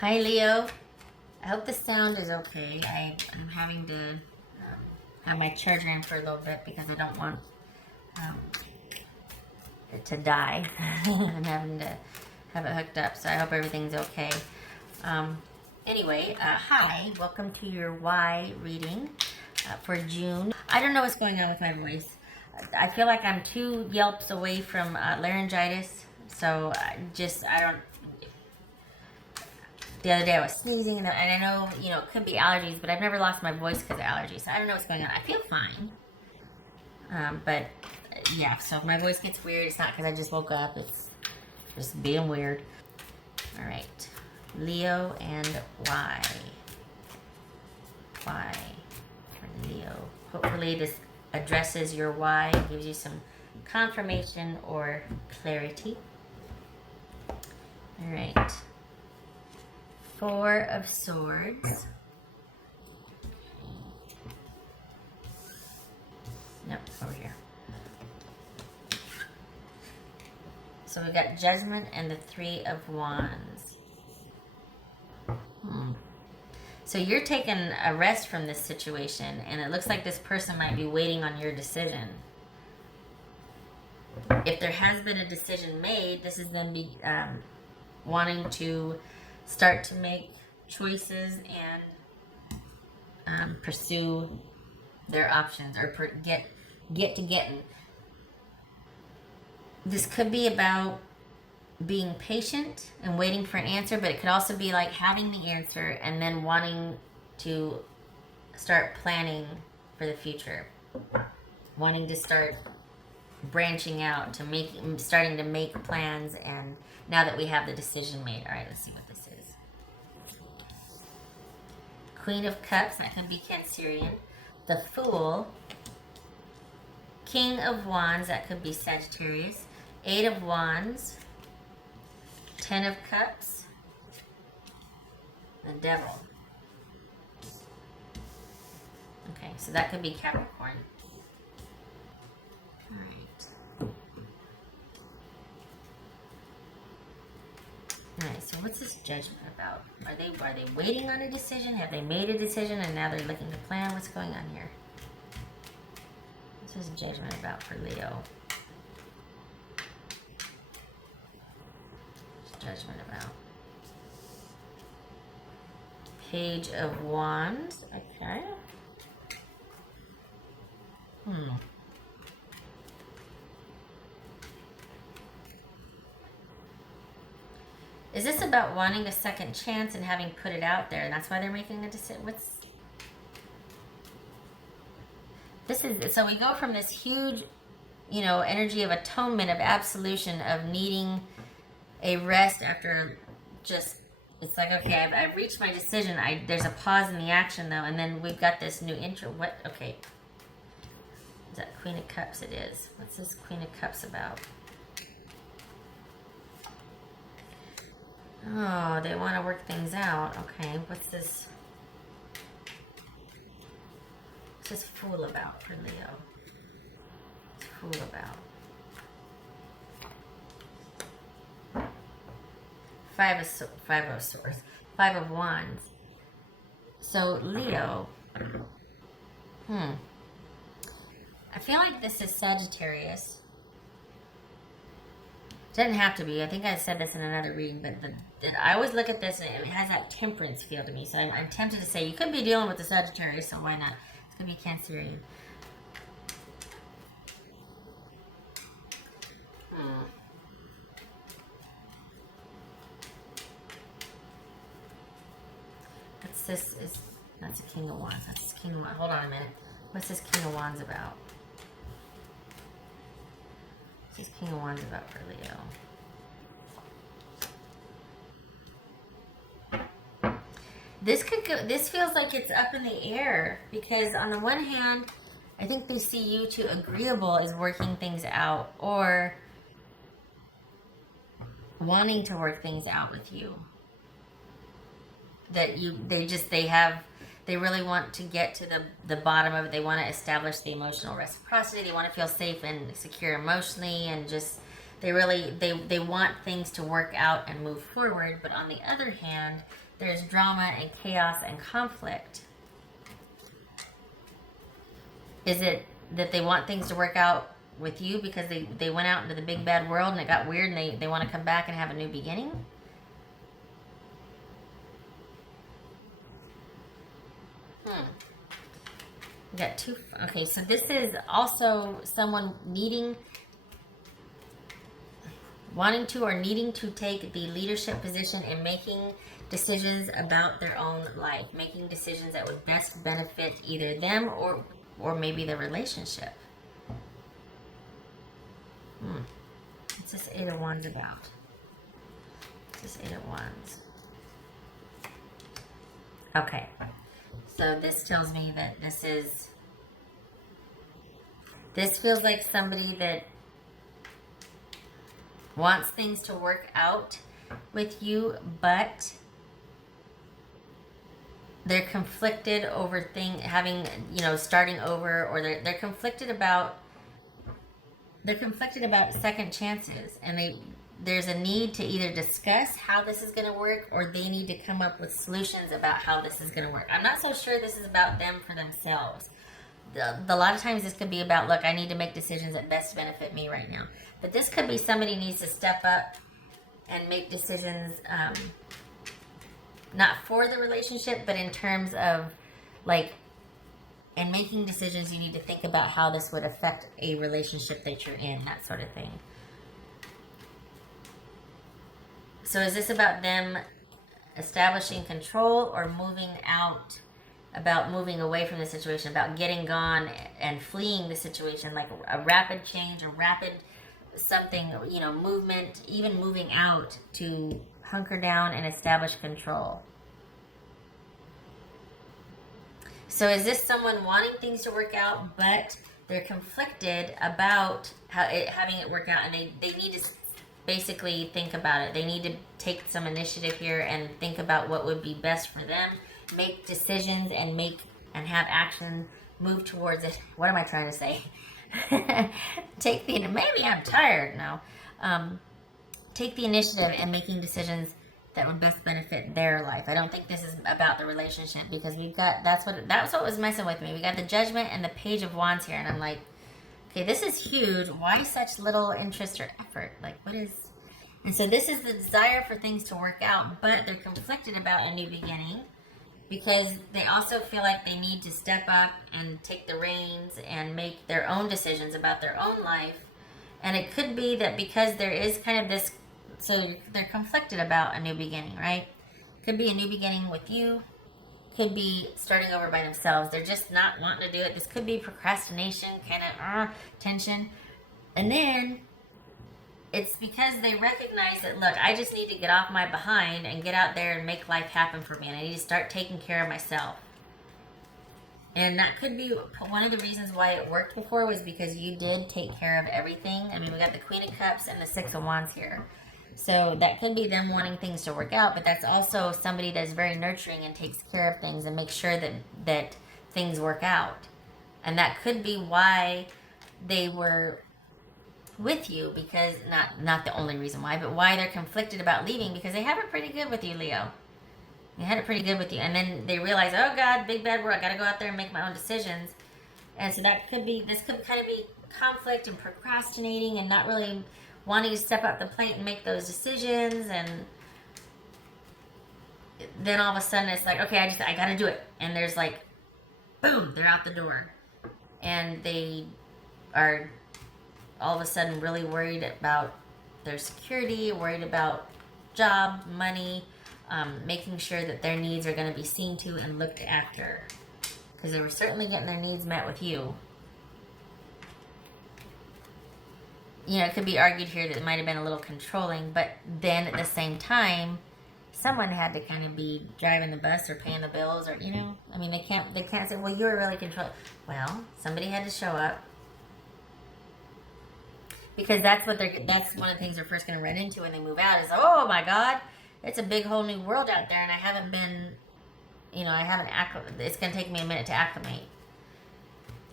Hi, Leo. I hope the sound is okay. I'm having to have my charger in for a little bit because I don't want um, it to die. I'm having to have it hooked up, so I hope everything's okay. Um, hi. Welcome to your Y reading for June. I don't know what's going on with my voice. I feel like I'm 2 yelps away from laryngitis, so I don't. The other day I was sneezing, and I know, it could be allergies, but I've never lost my voice because of allergies. So I don't know what's going on. I feel fine. But yeah, so if my voice gets weird, it's not because I just woke up. It's just being weird. All right. Leo and Y. Y for Leo. Hopefully this addresses your Y, gives you some confirmation or clarity. All right. 4 of Swords. Nope, over here. So we got Judgment and the 3 of Wands. So you're taking a rest from this situation, and it looks like this person might be waiting on your decision. If there has been a decision made, this is them wanting to start to make choices and pursue their options, or get to getting. This could be about being patient and waiting for an answer, but it could also be like having the answer and then wanting to start planning for the future, wanting to start branching out to starting to make plans. And now that we have the decision made, all right, let's see what this is. Queen of Cups, that can be Cancerian. The Fool. King of Wands, that could be Sagittarius. 8 of Wands. 10 of Cups. The Devil. Okay, so that could be Capricorn. All right. All right, so what's this Judgment about? Are they waiting on a decision? Have they made a decision and now they're looking to plan? What's going on here? What's this Judgment about for Leo? What's Judgment about? Page of Wands. Okay. Is this about wanting a second chance and having put it out there, and that's why they're making a decision? So we go from this huge, energy of atonement, of absolution, of needing a rest after just, it's like, okay, I've reached my decision. There's a pause in the action, though, and then we've got this new intro. What? Okay. Is that Queen of Cups? It is. What's this Queen of Cups about? Oh, they want to work things out. Okay, what's this? What's this Fool about for Leo? What's Fool about? 5 of Swords. 5 of Wands. So, Leo. I feel like this is Sagittarius. It doesn't have to be. I think I said this in another reading, but I always look at this and it has that temperance feel to me. So I'm tempted to say you could be dealing with the Sagittarius, so why not? It's going to be Cancerian. What's this? That's a King of Wands. That's King of Wands. Hold on a minute. What's this King of Wands about? What's this King of Wands about for Leo? This feels like it's up in the air, because on the one hand, I think they see you two agreeable as working things out, or wanting to work things out with you. That they really want to get to the bottom of it. They want to establish the emotional reciprocity. They want to feel safe and secure emotionally, and just They want things to work out and move forward. But on the other hand, there's drama and chaos and conflict. Is it that they want things to work out with you because they went out into the big bad world and it got weird and they want to come back and have a new beginning? We got two. Okay, so this is also someone wanting to or needing to take the leadership position in making decisions about their own life, making decisions that would best benefit either them or maybe the relationship. What's this Eight of Wands about? What's this Eight of Wands? Okay. So this tells me that this feels like somebody that wants things to work out with you, but they're conflicted over starting over, or they're conflicted about second chances, and there's a need to either discuss how this is going to work, or they need to come up with solutions about how this is going to work. I'm not so sure this is about them for themselves. A lot of times this could be about, look, I need to make decisions that best benefit me right now. But this could be somebody needs to step up and make decisions, not for the relationship, but in terms of, and making decisions, you need to think about how this would affect a relationship that you're in, that sort of thing. So is this about them establishing control or moving out, about moving away from the situation, about getting gone and fleeing the situation, like a rapid change, a rapid something, movement, even moving out to hunker down and establish control? So is this someone wanting things to work out, but they're conflicted about having it work out, and they need to basically think about it. They need to take some initiative here and think about what would be best for them, make decisions and have action, move towards it. What am I trying to say? Maybe I'm tired now. Take the initiative and making decisions that would best benefit their life. I don't think this is about the relationship, because that's what was messing with me. We got the Judgment and the Page of Wands here, and I'm like, okay, this is huge. Why such little interest or effort? What is... And so this is the desire for things to work out, but they're conflicted about a new beginning, because they also feel like they need to step up and take the reins and make their own decisions about their own life. And it could be that because there is kind of this, so they're conflicted about a new beginning, right? Could be a new beginning with you. Could be starting over by themselves. They're just not wanting to do it. This could be procrastination, kind of tension. And then it's because they recognize that, look, I just need to get off my behind and get out there and make life happen for me. And I need to start taking care of myself. And that could be one of the reasons why it worked before, was because you did take care of everything. I mean, we got the Queen of Cups and the Six of Wands here. So that could be them wanting things to work out, but that's also somebody that's very nurturing and takes care of things and makes sure that things work out. And that could be why they were with you, because not the only reason why, but why they're conflicted about leaving, because they have it pretty good with you, Leo. They had it pretty good with you, and then they realize, oh God, big bad world, I gotta go out there and make my own decisions. And so this could kind of be conflict and procrastinating and not really wanting to step up the plate and make those decisions. And then all of a sudden it's like, okay, I gotta do it, and there's boom, they're out the door, and they are all of a sudden really worried about their security, worried about job, money, making sure that their needs are going to be seen to and looked after, because they were certainly getting their needs met with you. It could be argued here that it might have been a little controlling, but then at the same time, someone had to kind of be driving the bus or paying the bills, or I mean, they can't say, well, you were really controlling. Well, somebody had to show up, because that's one of the things they're first going to run into when they move out is, oh my God, it's a big whole new world out there, and I haven't been, it's going to take me a minute to acclimate.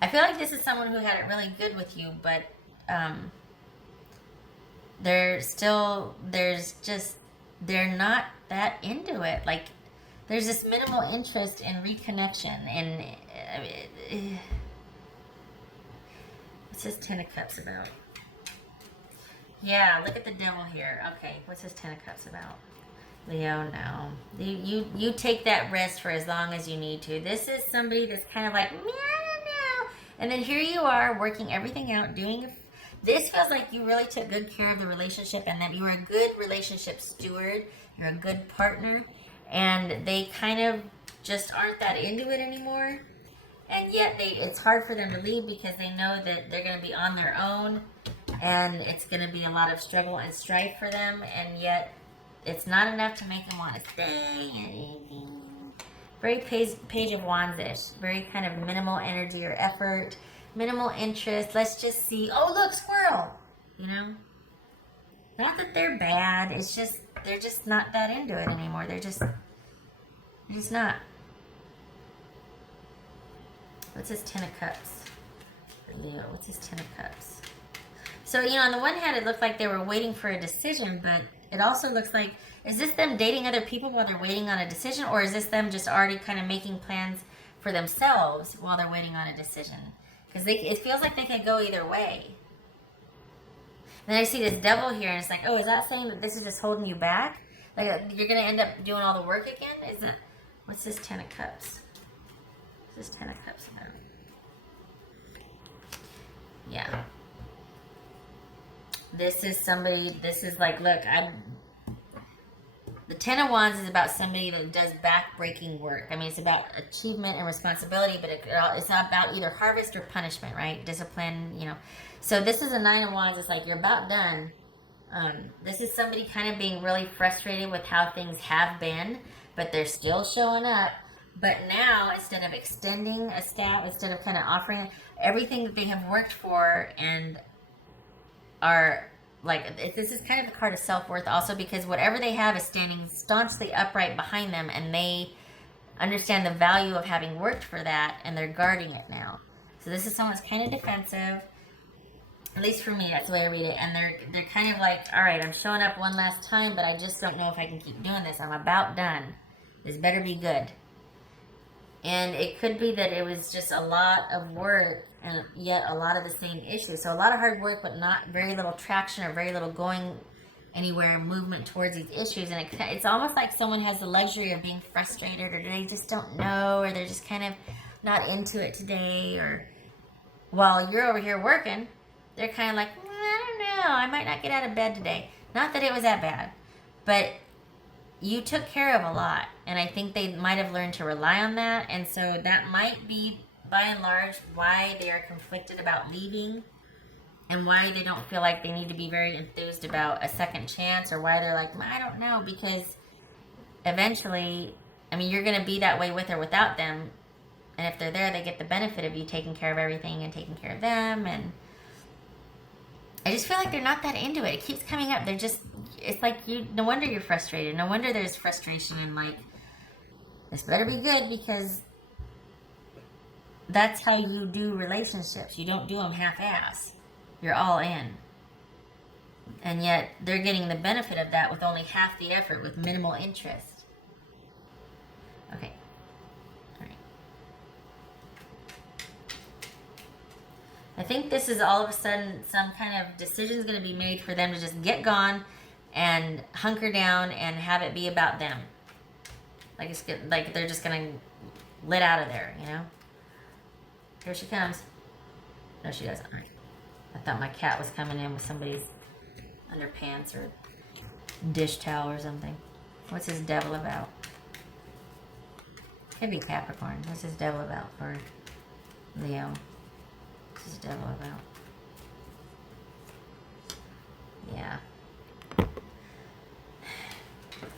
I feel like this is someone who had it really good with you, but they're not that into it. Like, there's this minimal interest in reconnection. And what's this Ten of Cups about? Yeah, look at the devil here. Okay, what's this Ten of Cups about? Leo, no. You take that rest for as long as you need to. This is somebody that's kind of like, meow, meow. And then here you are working everything out, this feels like you really took good care of the relationship and that you were a good relationship steward. You're a good partner. And they kind of just aren't that into it anymore. And yet it's hard for them to leave because they know that they're going to be on their own. And it's going to be a lot of struggle and strife for them. And yet it's not enough to make them want to stay. Very Page of Wands-ish. Very kind of minimal energy or effort. Minimal interest. Let's just see. Oh, look, squirrel. You know? Not that they're bad. It's just, they're just not that into it anymore. They're just not. What's this Ten of Cups? Leo, what's this Ten of Cups? So, you know, on the one hand, it looked like they were waiting for a decision, but it also looks like, is this them dating other people while they're waiting on a decision? Or is this them just already kind of making plans for themselves while they're waiting on a decision? Because it feels like they could go either way. Then I see this devil here, and it's like, oh, is that saying that this is just holding you back? Like, you're going to end up doing all the work again? Is it? What's this Ten of Cups? What's this Ten of Cups about? Yeah. This is somebody, this is like, look, the Ten of Wands is about somebody that does back-breaking work. I mean, it's about achievement and responsibility, but it's not about either harvest or punishment, right? Discipline, you know. So this is a Nine of Wands. It's like you're about done. This is somebody kind of being really frustrated with how things have been, but they're still showing up. But now, instead of extending a staff, instead of kind of offering everything that they have worked for and are... Like, this is kind of a card of self-worth also, because whatever they have is standing staunchly upright behind them, and they understand the value of having worked for that, and they're guarding it now. So this is someone that's kind of defensive. At least for me, that's the way I read it. And they're kind of like, all right, I'm showing up one last time, but I just don't know if I can keep doing this. I'm about done. This better be good. And it could be that it was just a lot of work and yet a lot of the same issues. So a lot of hard work, but not very little traction or very little going anywhere, movement towards these issues. And it's almost like someone has the luxury of being frustrated, or they just don't know, or they're just kind of not into it today. Or while you're over here working, they're kind of like, I don't know, I might not get out of bed today. Not that it was that bad, but you took care of a lot, and I think they might have learned to rely on that, and so that might be, by and large, why they are conflicted about leaving, and why they don't feel like they need to be very enthused about a second chance, or why they're like, I don't know, because eventually, I mean, you're going to be that way with or without them, and if they're there, they get the benefit of you taking care of everything and taking care of them, and I just feel like they're not that into it. It keeps coming up. They're just, it's like, no wonder you're frustrated. No wonder there's frustration and like, this better be good, because that's how you do relationships. You don't do them half-ass. You're all in. And yet, they're getting the benefit of that with only half the effort, with minimal interest. Okay. All right. I think this is all of a sudden some kind of decision is going to be made for them to just get gone and hunker down and have it be about them. Like they're just going to let out of there, you know? Here she comes. No, she doesn't. All right. I thought my cat was coming in with somebody's underpants or dish towel or something. What's this devil about? Could be Capricorn. What's this devil about for Leo? What's this devil about? Yeah.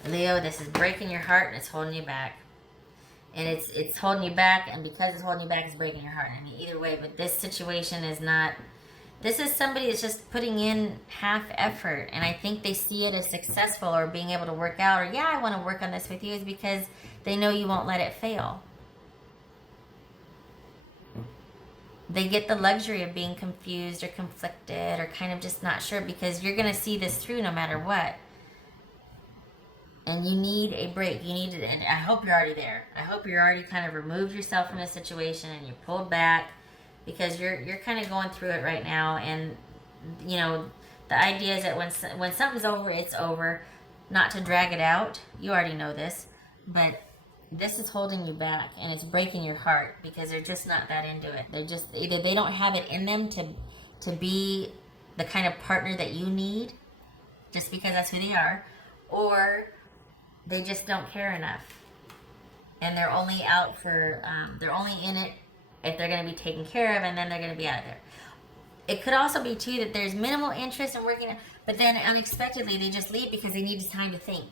Leo, this is breaking your heart and it's holding you back. And it's holding you back, and because it's holding you back, it's breaking your heart. I mean, either way, but this situation is not... This is somebody that's just putting in half effort, and I think they see it as successful or being able to work out, or, yeah, I want to work on this with you, is because they know you won't let it fail. they get the luxury of being confused or conflicted or kind of just not sure, because you're going to see this through no matter what. And you need a break. You need it, and I hope you're already there. I hope you're already kind of removed yourself from the situation and you pulled back, because you're kind of going through it right now. And you know, the idea is that when something's over, it's over. Not to drag it out. You already know this, but this is holding you back, and it's breaking your heart because they're just not that into it. They're just, either they don't have it in them to be the kind of partner that you need, just because that's who they are, or they just don't care enough, and they're only out for they're only in it if they're going to be taken care of, and then they're going to be out of there. It could also be too that there's minimal interest in working, but then unexpectedly they just leave because they need time to think.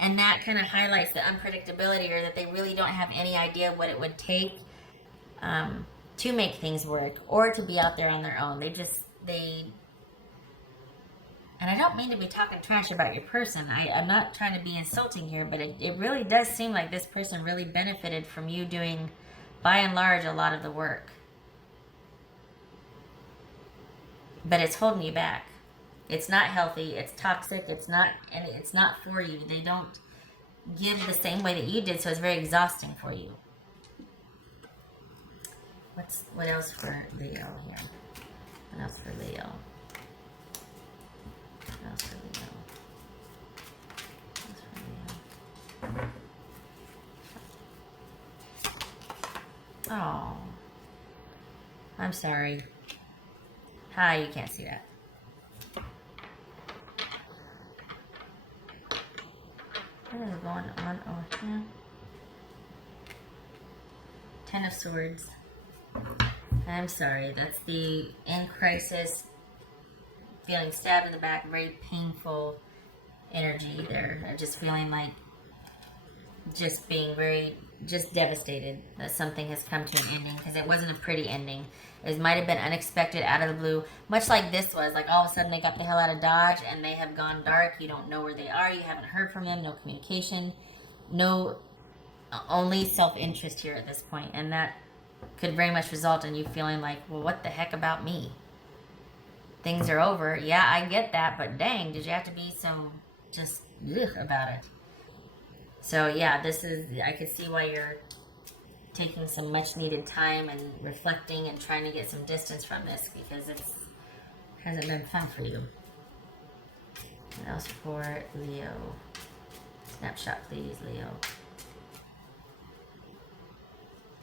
And that kind of highlights the unpredictability, or that they really don't have any idea what it would take to make things work, or to be out there on their own. And I don't mean to be talking trash about your person. I'm not trying to be insulting here, but it really does seem like this person really benefited from you doing, by and large, a lot of the work. But it's holding you back. It's not healthy. It's toxic. It's not for you. They don't give the same way that you did, so it's very exhausting for you. What else for Leo here? What else for Leo? What else for Leo? What else for Leo? Oh, I'm sorry. Hi, you can't see that. What is going on over here? Ten of Swords. I'm sorry, that's the in crisis, feeling stabbed in the back, very painful energy there. I'm just feeling like just being just devastated that something has come to an ending, because it wasn't a pretty ending. It might have been unexpected, out of the blue, much like this was. Like all of a sudden they got the hell out of Dodge and they have gone dark. You don't know where they are. You haven't heard from them. No communication. No, only self-interest here at this point. And that could very much result in you feeling like, well, what the heck about me? Things are over. Yeah, I get that, but dang, did you have to be so just about it? So yeah, I could see why you're taking some much needed time and reflecting and trying to get some distance from this, because it hasn't been fun for you. What else for Leo? Snapshot, please, Leo.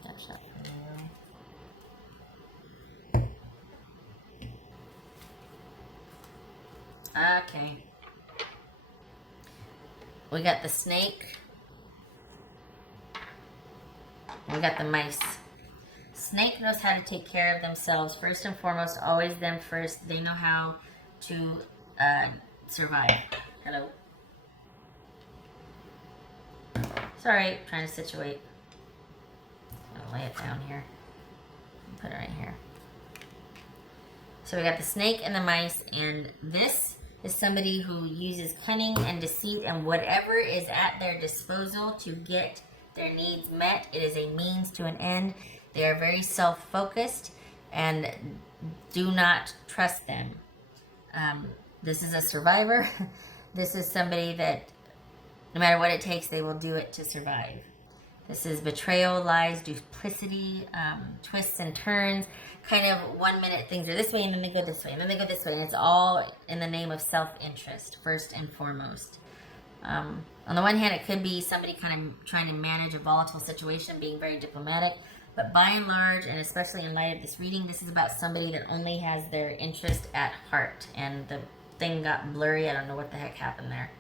Snapshot for Leo. Okay. We got the snake. We got the mice. Snake knows how to take care of themselves. First and foremost, always them first. They know how to survive. Hello. Sorry, trying to situate. I'm gonna lay it down here. Put it right here. So we got the snake and the mice, and this is somebody who uses cunning and deceit and whatever is at their disposal to get their needs met. It is a means to an end. They are very self-focused, and do not trust them. This is a survivor. This is somebody that no matter what it takes, they will do it to survive. This is betrayal, lies, duplicity, twists and turns. Kind of 1 minute things are this way, and then they go this way, and then they go this way. And it's all in the name of self-interest, first and foremost. On the one hand, it could be somebody kind of trying to manage a volatile situation, being very diplomatic. But by and large, and especially in light of this reading, this is about somebody that only has their interest at heart. And the thing got blurry. I don't know what the heck happened there.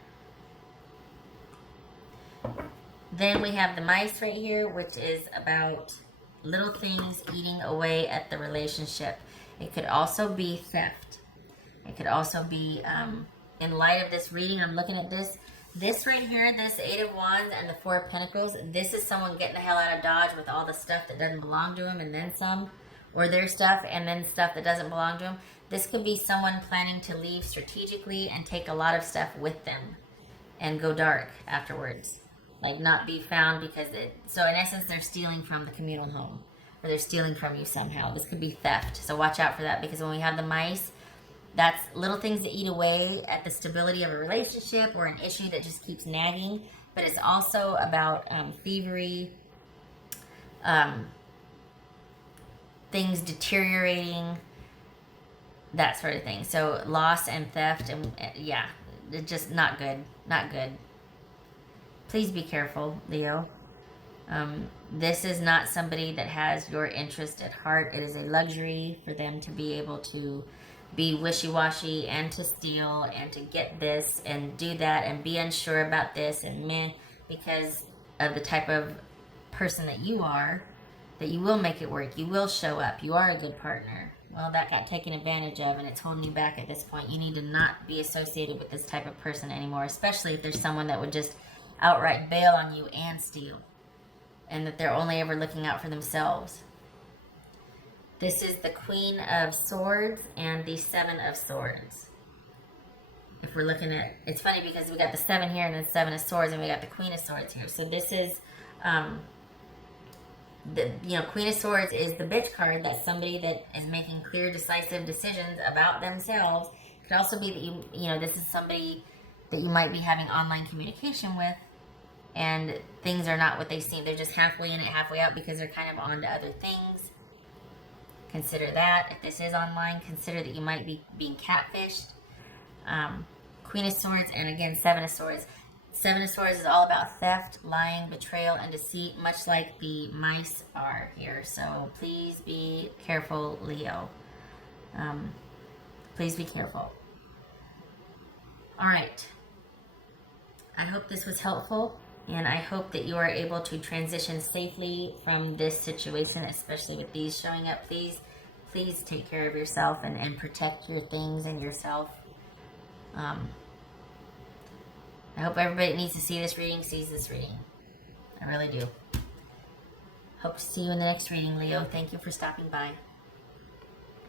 Then we have the mice right here, which is about little things eating away at the relationship. It could also be theft. It could also be, in light of this reading, I'm looking at this. This right here, this Eight of Wands and the Four of Pentacles, this is someone getting the hell out of Dodge with all the stuff that doesn't belong to them, and then some, or their stuff and then stuff that doesn't belong to them. This could be someone planning to leave strategically and take a lot of stuff with them and go dark afterwards. Like not be found, because so in essence they're stealing from the communal home, or they're stealing from you somehow. This could be theft. So watch out for that, because when we have the mice, that's little things that eat away at the stability of a relationship or an issue that just keeps nagging. But it's also about thievery, things deteriorating, that sort of thing. So loss and theft, and yeah, it's just not good. Not good. Please be careful, Leo. This is not somebody that has your interest at heart. It is a luxury for them to be able to be wishy-washy and to steal and to get this and do that and be unsure about this and meh, because of the type of person that you are, that you will make it work. You will show up. You are a good partner. Well, that got taken advantage of, and it's holding you back at this point. You need to not be associated with this type of person anymore, especially if there's someone that would just outright bail on you and steal, and that they're only ever looking out for themselves. This is the Queen of Swords and the Seven of Swords. If we're looking at, it's funny because we got the 7 here and the 7 of Swords, and we got the Queen of Swords here. So this is, Queen of Swords is the bitch card. That's somebody that is making clear, decisive decisions about themselves. It could also be that this is somebody that you might be having online communication with, and things are not what they seem. They're just halfway in and halfway out because they're kind of on to other things. Consider that. If this is online, consider that you might be being catfished. Queen of Swords, and again, 7 of Swords. 7 of Swords is all about theft, lying, betrayal, and deceit, much like the mice are here. So please be careful, Leo. Please be careful. All right. I hope this was helpful, and I hope that you are able to transition safely from this situation, especially with these showing up. Please take care of yourself and protect your things and yourself. I hope everybody that needs to see this reading sees this reading. I really do. Hope to see you in the next reading, Leo. Thank you for stopping by.